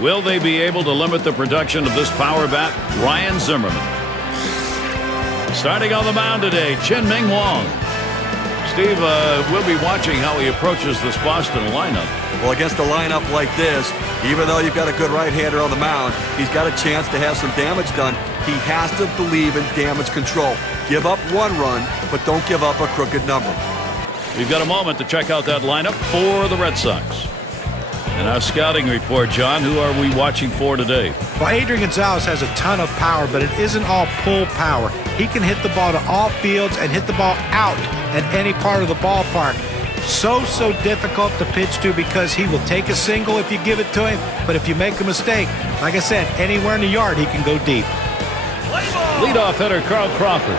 Will they be able to limit the production of this power bat? Ryan Zimmerman. Starting on the mound today, Chien-Ming Wang. Steve, we'll be watching how he approaches this Boston lineup. Well, against a lineup like this, even though you've got a good right-hander on the mound, he's got a chance to have some damage done. He has to believe in damage control. Give up one run, but don't give up a crooked number. We've got a moment to check out that lineup for the Red Sox. And our scouting report, John, who are we watching for today? Well, Adrian Gonzalez has a ton of power, but it isn't all pull power. He can hit the ball to all fields and hit the ball out at any part of the ballpark. So difficult to pitch to because he will take a single if you give it to him, but if you make a mistake, like I said, anywhere in the yard, he can go deep. Leadoff hitter Carl Crawford.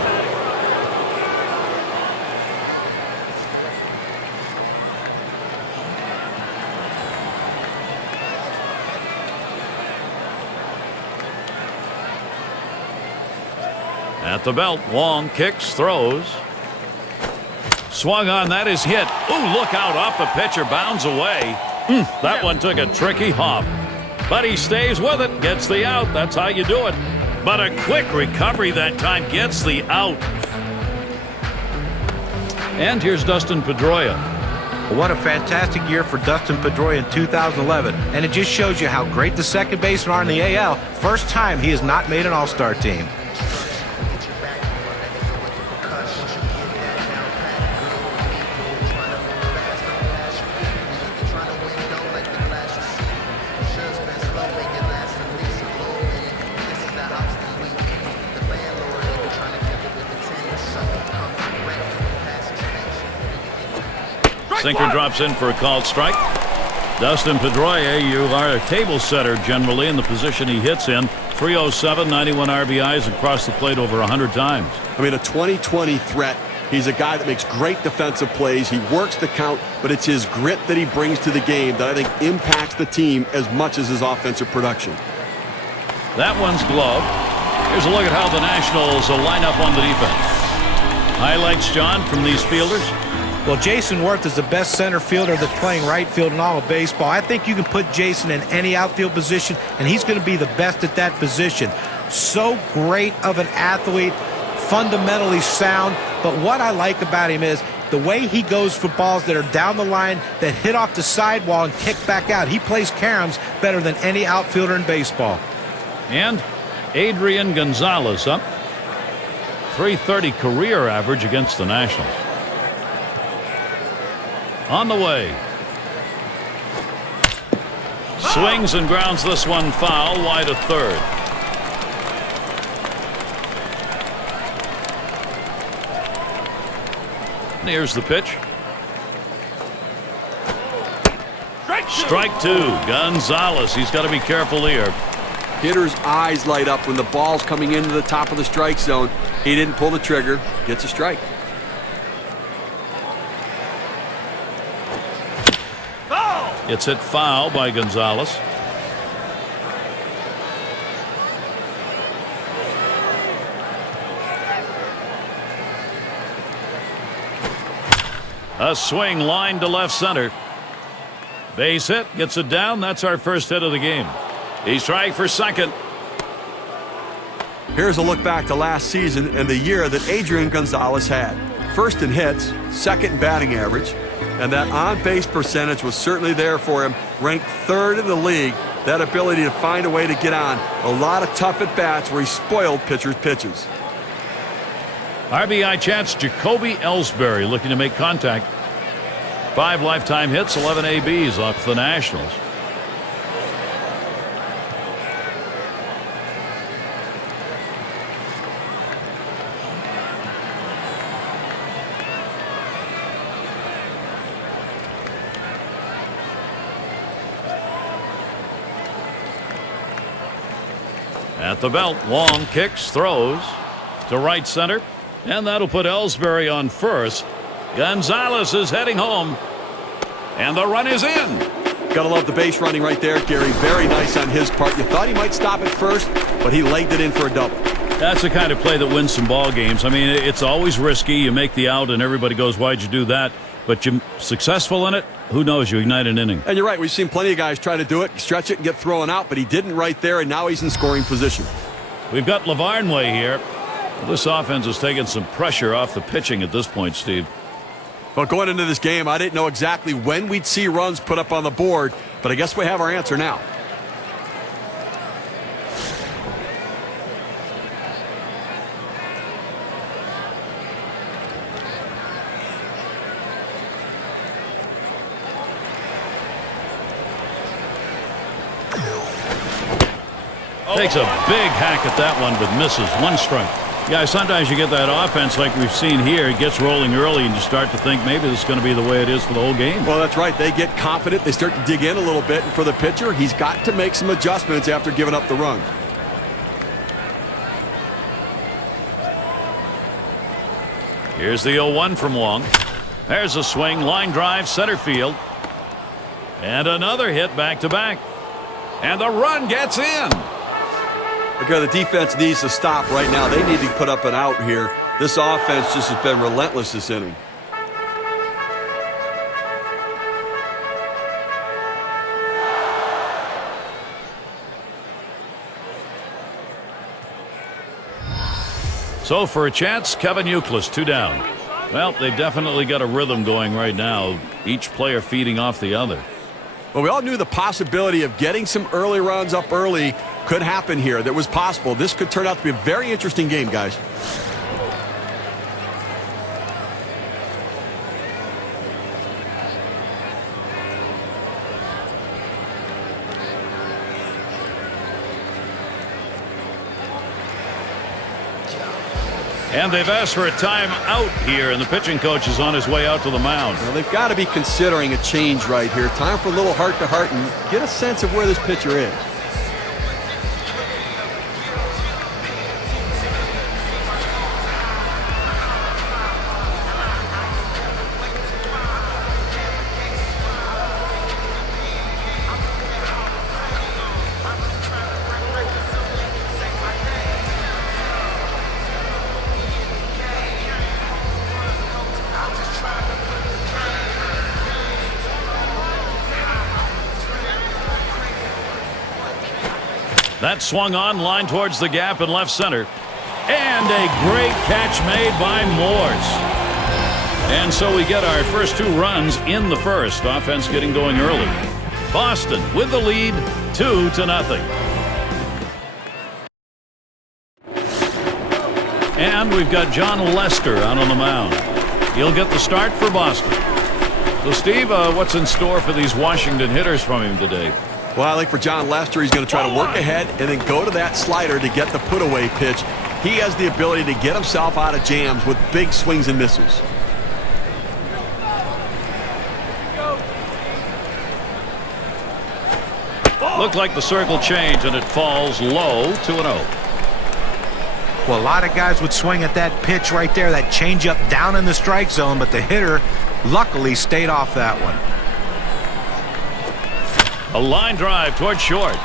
At the belt, Wong kicks, throws. Swung on, that is hit. Ooh, look out, off the pitcher, bounds away. That one took a tricky hop. But he stays with it, gets the out. That's how you do it. But a quick recovery that time gets the out. And here's Dustin Pedroia. What a fantastic year for Dustin Pedroia in 2011. And it just shows you how great the second basemen are in the AL. First time he has not made an all-star team. Sinker drops in for a called strike. Dustin Pedroia, you are a table setter generally in the position he hits in. 307, 91 RBIs, and crossed the plate over 100 times. I mean, a 20-20 threat. He's a guy that makes great defensive plays. He works the count, but it's his grit that he brings to the game that I think impacts the team as much as his offensive production. That one's gloved. Here's a look at how the Nationals will line up on the defense. Highlights, John, from these fielders. Well, Jason Worth is the best center fielder that's playing right field in all of baseball. I think you can put Jason in any outfield position, and he's going to be the best at that position. So great of an athlete, fundamentally sound, but what I like about him is the way he goes for balls that are down the line, that hit off the sidewall and kick back out. He plays caroms better than any outfielder in baseball. And Adrian Gonzalez up. 330 career average against the Nationals. On the way. Swings and grounds this one foul, wide of third. And here's the pitch. Strike two. Gonzalez. He's got to be careful here. Hitter's eyes light up when the ball's coming into the top of the strike zone. He didn't pull the trigger. Gets a strike. It's hit foul by Gonzalez. A swing line to left center. Base hit, gets it down. That's our first hit of the game. He's trying for second. Here's a look back to last season and the year that Adrian Gonzalez had. First in hits, second in batting average, and that on-base percentage was certainly there for him. Ranked third in the league. That ability to find a way to get on. A lot of tough at-bats where he spoiled pitchers' pitches. RBI chance, Jacoby Ellsbury looking to make contact. 5 lifetime hits, 11 ABs off the Nationals. At the belt, Wong kicks, throws to right center, and that'll put Ellsbury on first. Gonzalez is heading home, and the run is in. Gotta love the base running right there, Gary. Very nice on his part. You thought he might stop at first, but he legged it in for a double. That's the kind of play that wins some ball games. I mean, it's always risky. You make the out, and everybody goes, why'd you do that? but you're successful in it, who knows, you ignite an inning. And you're right, we've seen plenty of guys try to do it, stretch it and get thrown out, but he didn't right there, and now he's in scoring position. We've got Lavarnway here. This offense is taking some pressure off the pitching at this point, Steve. Well, going into this game, I didn't know exactly when we'd see runs put up on the board, but I guess we have our answer now. Takes a big hack at that one, but misses. 1 strike. Yeah, sometimes you get that offense like we've seen here. It gets rolling early, and you start to think maybe this is going to be the way it is for the whole game. Well, that's right. They get confident. They start to dig in a little bit. And for the pitcher, he's got to make some adjustments after giving up the runs. Here's the 0-1 from Wong. There's a swing, line drive, center field. And another hit back-to-back. And the run gets in. Okay, the defense needs to stop right now. They need to put up an out here. This offense just has been relentless this inning. So for a chance, Kevin Youkilis, 2 down. Well, they've definitely got a rhythm going right now, each player feeding off the other. Well, we all knew the possibility of getting some early runs up early could happen here. That was possible. This could turn out to be a very interesting game, guys. And they've asked for a timeout here, and the pitching coach is on his way out to the mound. Well, they've got to be considering a change right here. Time for a little heart-to-heart and get a sense of where this pitcher is. That swung on, line towards the gap in left center. And a great catch made by Morse. And so we get our first 2 runs in the first. Offense getting going early. Boston with the lead, 2-0. And we've got John Lester out on the mound. He'll get the start for Boston. So, Steve, what's in store for these Washington hitters from him today? Well, I think for John Lester, he's going to try to work ahead and then go to that slider to get the put-away pitch. He has the ability to get himself out of jams with big swings and misses. Looked like the circle changed, and it falls low, 2-0. Well, a lot of guys would swing at that pitch right there, that changeup down in the strike zone, but the hitter luckily stayed off that one. A line drive toward short.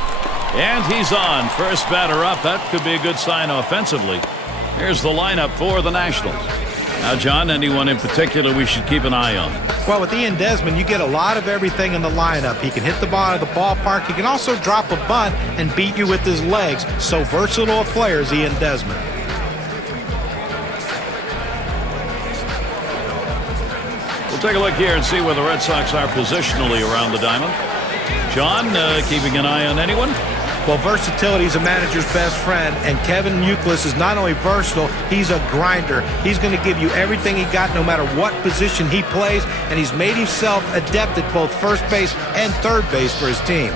And he's on. First batter up. That could be a good sign offensively. Here's the lineup for the Nationals. Now, John, anyone in particular we should keep an eye on? Well, with Ian Desmond, you get a lot of everything in the lineup. He can hit the ball out of the ballpark. He can also drop a bunt and beat you with his legs. So versatile a player is Ian Desmond. We'll take a look here and see where the Red Sox are positionally around the diamond. John, keeping an eye on anyone? Well, versatility is a manager's best friend, and Kevin Youkilis is not only versatile, he's a grinder. He's going to give you everything he got no matter what position he plays, and he's made himself adept at both first base and third base for his team.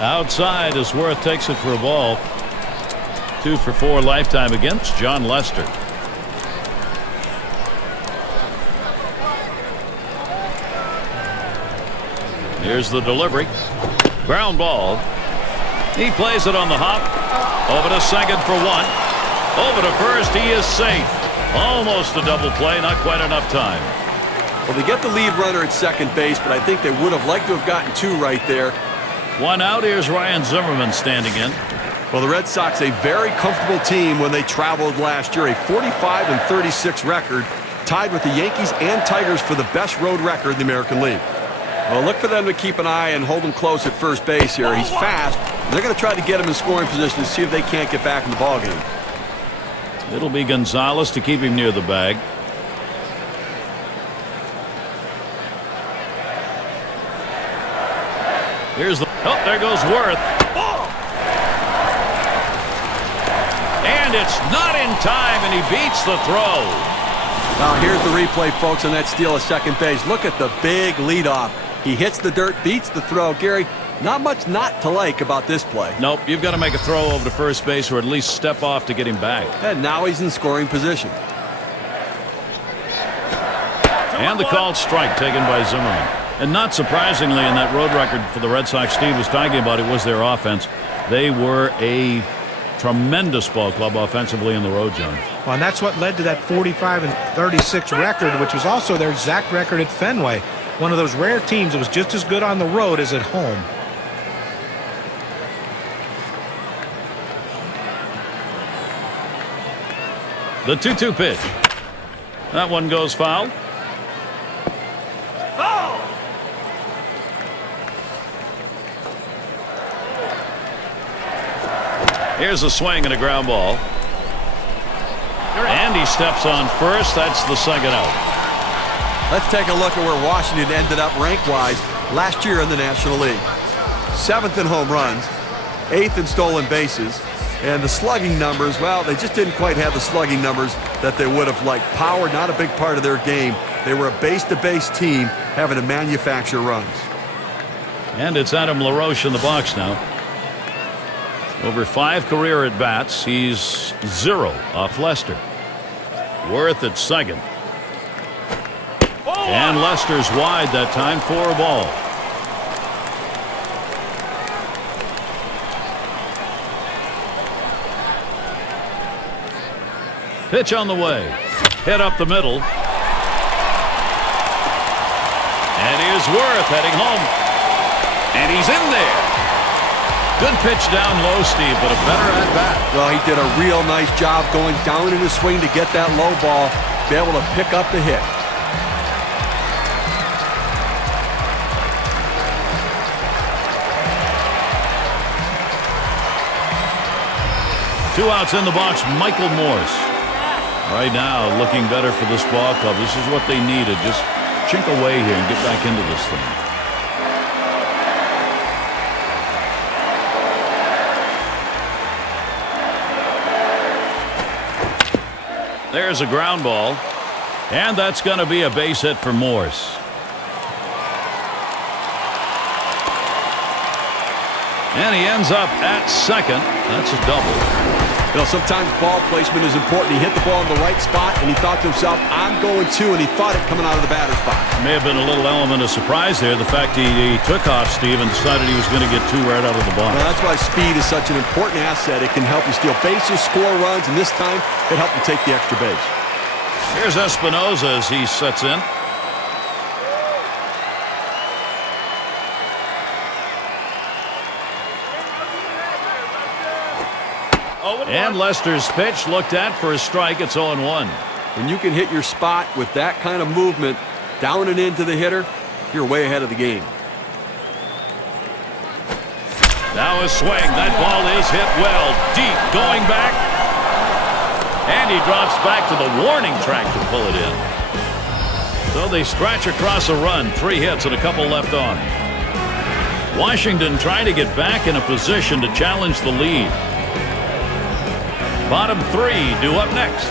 Outside as Worth takes it for a ball. 2 for 4 lifetime against John Lester. Here's the delivery. Ground ball. He plays it on the hop. Over to second for 1. Over to first. He is safe. Almost a double play. Not quite enough time. Well, they get the lead runner at second base, but I think they would have liked to have gotten 2 right there. 1 out. Here's Ryan Zimmerman standing in. Well, the Red Sox, a very comfortable team when they traveled last year. A 45-36 record, tied with the Yankees and Tigers for the best road record in the American League. Well, look for them to keep an eye and hold him close at first base here. He's fast. They're going to try to get him in scoring position to see if they can't get back in the ballgame. It'll be Gonzalez to keep him near the bag. Here's the... Oh, there goes Worth. And it's not in time, and he beats the throw. Now, here's the replay, folks, on that steal of second base. Look at the big leadoff. He hits the dirt, beats the throw. Gary, not much not to like about this play. Nope, you've got to make a throw over to first base or at least step off to get him back. And now he's in scoring position. And the called strike taken by Zimmerman. And not surprisingly, in that road record for the Red Sox, Steve was talking about, it was their offense. They were a tremendous ball club offensively in the road, John. Well, and that's what led to that 45-36 record, which was also their exact record at Fenway. One of those rare teams that was just as good on the road as at home. The 2-2 pitch. That one goes foul. Here's a swing and a ground ball. And he steps on first. That's the second out. Let's take a look at where Washington ended up rank-wise last year in the National League. 7th in home runs, 8th in stolen bases, and the slugging numbers, well, they just didn't quite have the slugging numbers that they would have liked. Power, not a big part of their game. They were a base-to-base team having to manufacture runs. And it's Adam LaRoche in the box now. Over 5 career at-bats. He's 0 off Lester. Worth at second. And Lester's wide that time for a ball. Pitch on the way. Hit up the middle. And here's Worth heading home. And he's in there. Good pitch down low, Steve, but a better at-bat. Well, he did a real nice job going down in his swing to get that low ball, be able to pick up the hit. Two outs in the box, Michael Morse. Right now, looking better for this ball club. This is what they needed. Just chink away here and get back into this thing. There's a ground ball. And that's going to be a base hit for Morse. And he ends up at second. That's a double. You know, sometimes ball placement is important. He hit the ball in the right spot, and he thought to himself, I'm going to, and he thought it coming out of the batter's box. May have been a little element of surprise there. The fact he took off, Steve, and decided he was going to get 2 right out of the box. Well, that's why speed is such an important asset. It can help you steal bases, score runs, and this time it helped him take the extra base. Here's Espinosa as he sets in. And Lester's pitch looked at for a strike. It's 0-1. When you can hit your spot with that kind of movement down and into the hitter, you're way ahead of the game. Now a swing. That ball is hit well. Deep. Going back. And he drops back to the warning track to pull it in. So they scratch across a run. 3 hits and a couple left on. Washington trying to get back in a position to challenge the lead. Bottom 3 due up next.